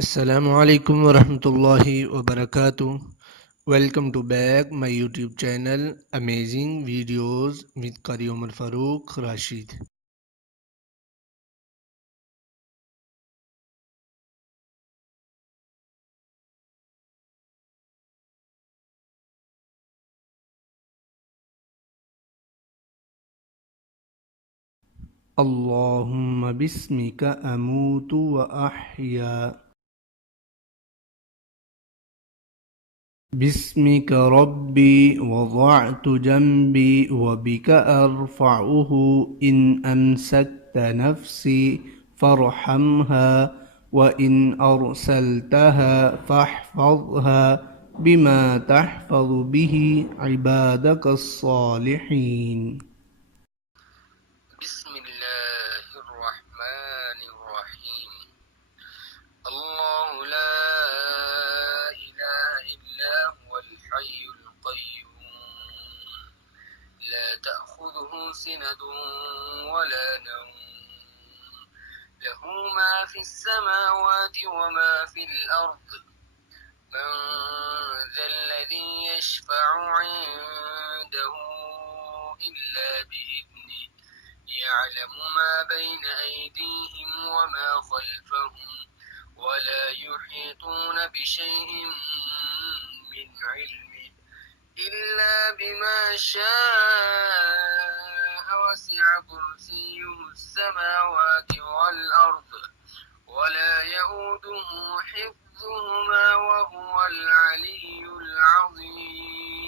Assalamu alaikum warahmatullahi wabarakatuh. Welcome to back my YouTube channel Amazing Videos with Qare Umar Farooq Rashid. اللهم باسمك أموت وأحيا باسمك ربي وضعت جنبي وبك أرفعه إن أمسكت نفسي فارحمها وإن أرسلتها فاحفظها بما تحفظ به عبادك الصالحين. بسم الله الرحمن الرحيم. الله لا إله إلا هو الحي القيوم لا تأخذه سنة ولا نوم له ما في السماوات وما في الأرض من ذا الذي يشفع عنده إلا بإذنه يعلم ما بين أيديهم وما خلفهم ولا يحيطون بشيء من علمه إلا بما شاء وسع كرسيه السماوات والأرض ولا يؤوده حفظهما وهو العلي العظيم.